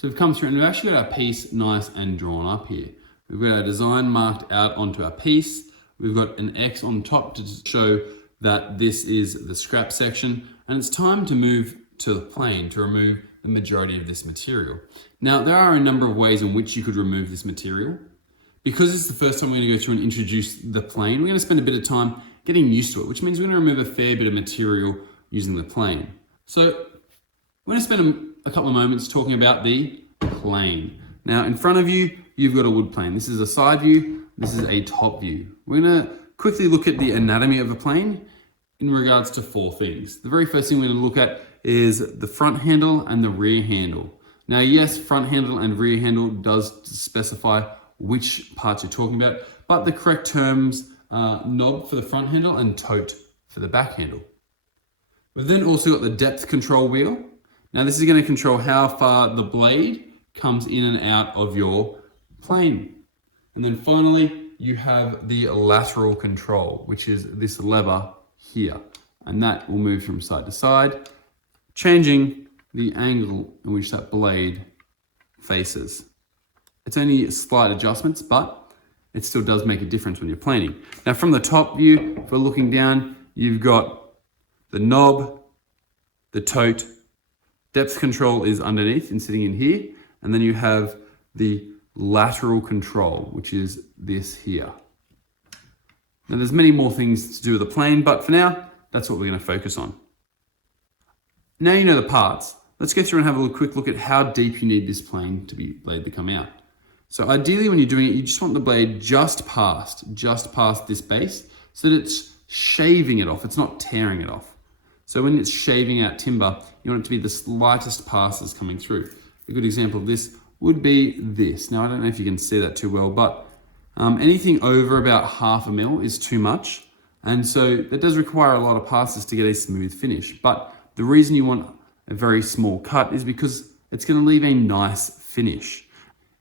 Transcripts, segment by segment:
So we've come through and we've actually got our piece nice and drawn up here. We've got our design marked out onto our piece. We've got an X on top to show that this is the scrap section, and it's time to move to the plane to remove the majority of this material. Now, there are a number of ways in which you could remove this material. Because it's the first time we're going to go through and introduce the plane, we're going to spend a bit of time getting used to it, which means we're going to remove a fair bit of material using the plane. So we're going to spend a couple of moments talking about the plane. Now, in front of you, you've got a wood plane. This is a side view. This is a top view. We're going to quickly look at the anatomy of a plane in regards to 4 things. The very first thing we're going to look at is the front handle and the rear handle. Now, yes, front handle and rear handle does specify which parts you're talking about, but the correct terms are knob for the front handle and tote for the back handle. We've then also got the depth control wheel. Now, this is going to control how far the blade comes in and out of your plane. And then finally, you have the lateral control, which is this lever here. And that will move from side to side, changing the angle in which that blade faces. It's only slight adjustments, but it still does make a difference when you're planing. Now, from the top view, if we're looking down, you've got the knob, the tote, depth control is underneath and sitting in here, and then you have the lateral control, which is this here. Now, there's many more things to do with the plane, but for now, that's what we're going to focus on. Now you know the parts, let's go through and have a quick look at how deep you need this blade to come out. So ideally, when you're doing it, you just want the blade just past this base, so that it's shaving it off, it's not tearing it off. So when it's shaving out timber, you want it to be the slightest passes coming through. A good example of this would be this. Now, I don't know if you can see that too well, but anything over about 1/2 mil is too much. And so that does require a lot of passes to get a smooth finish. But the reason you want a very small cut is because it's going to leave a nice finish.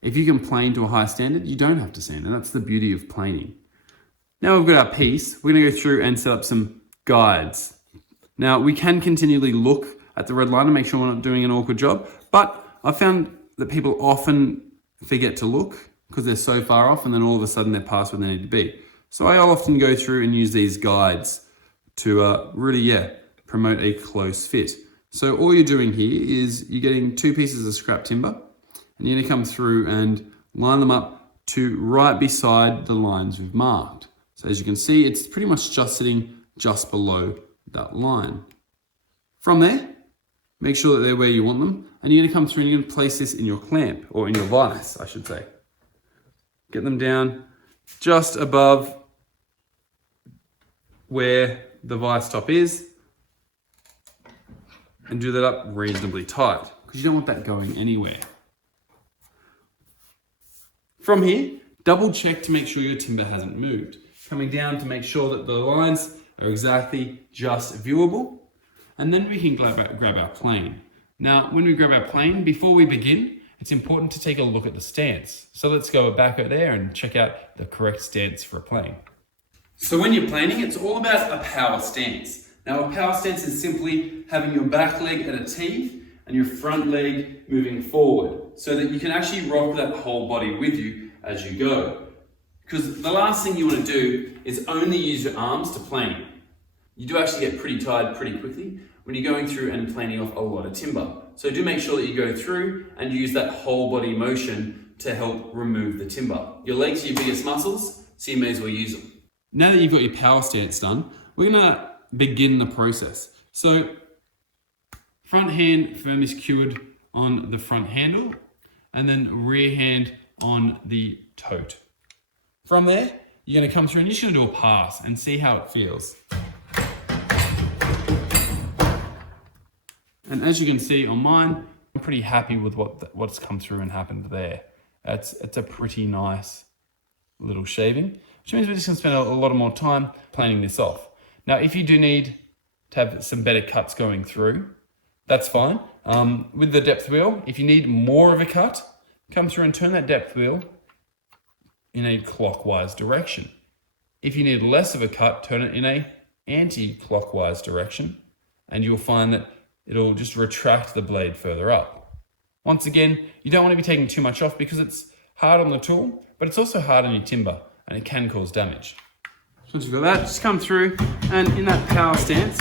If you can plane to a high standard, you don't have to sand, and that's the beauty of planing. Now we've got our piece, we're going to go through and set up some guides. Now, we can continually look at the red line and make sure we're not doing an awkward job, but I've found that people often forget to look because they're so far off, and then all of a sudden they're past where they need to be. So I'll often go through and use these guides to really promote a close fit. So all you're doing here is you're getting 2 pieces of scrap timber, and you're going to come through and line them up to right beside the lines we've marked. So as you can see, it's pretty much just sitting just below that line. From there, make sure that they're where you want them, and you're going to come through and you're going to place this in your clamp, or in your vise, I should say. Get them down just above where the vise top is, and do that up reasonably tight, because you don't want that going anywhere. From here, double check to make sure your timber hasn't moved. Coming down to make sure that the lines are exactly just viewable. And then we can grab our plane. Now, when we grab our plane, before we begin, it's important to take a look at the stance. So let's go back over there and check out the correct stance for a plane. So when you're planing, it's all about a power stance. Now, a power stance is simply having your back leg at a T and your front leg moving forward, so that you can actually rock that whole body with you as you go. Because the last thing you want to do is only use your arms to plane. You do actually get pretty tired pretty quickly when you're going through and planing off a lot of timber. So do make sure that you go through and use that whole body motion to help remove the timber. Your legs are your biggest muscles, so you may as well use them. Now that you've got your power stance done, we're going to begin the process. So front hand firmly secured on the front handle, and then rear hand on the tote. From there, you're going to come through and you're just going to do a pass and see how it feels. And as you can see on mine, I'm pretty happy with what's come through and happened there. It's a pretty nice little shaving, which means we're just going to spend a lot more time planing this off. Now, if you do need to have some better cuts going through, that's fine. With the depth wheel, if you need more of a cut, come through and turn that depth wheel in a clockwise direction. If you need less of a cut, turn it in a anti-clockwise direction, and you'll find that it'll just retract the blade further up. Once again, you don't want to be taking too much off because it's hard on the tool, but it's also hard on your timber and it can cause damage. So once you've got that, just come through and in that power stance,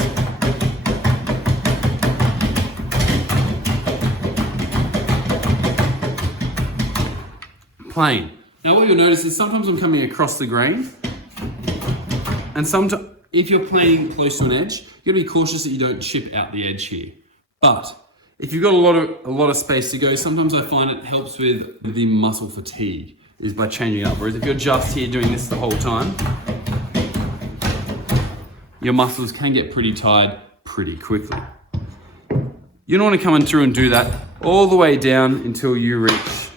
plane. Now what you'll notice is sometimes I'm coming across the grain, and sometimes if you're planing close to an edge, you gotta be cautious that you don't chip out the edge here. But if you've got a lot of space to go, sometimes I find it helps with the muscle fatigue is by changing up. Whereas if you're just here doing this the whole time, your muscles can get pretty tired pretty quickly. You don't want to come in through and do that all the way down until you reach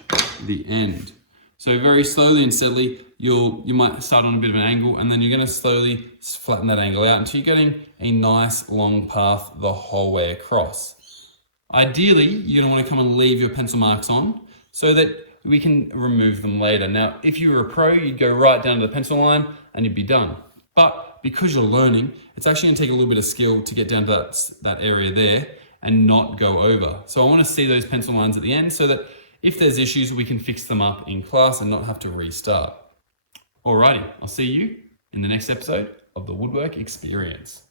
the end. So very slowly and steadily, you might start on a bit of an angle, and then you're going to slowly flatten that angle out until you're getting a nice long path the whole way across. Ideally, you're going to want to come and leave your pencil marks on so that we can remove them later. Now, if you were a pro, you'd go right down to the pencil line and you'd be done. But because you're learning, it's actually going to take a little bit of skill to get down to that area there and not go over. So I want to see those pencil lines at the end so that if there's issues, we can fix them up in class and not have to restart. Alrighty, I'll see you in the next episode of the Woodwork Experience.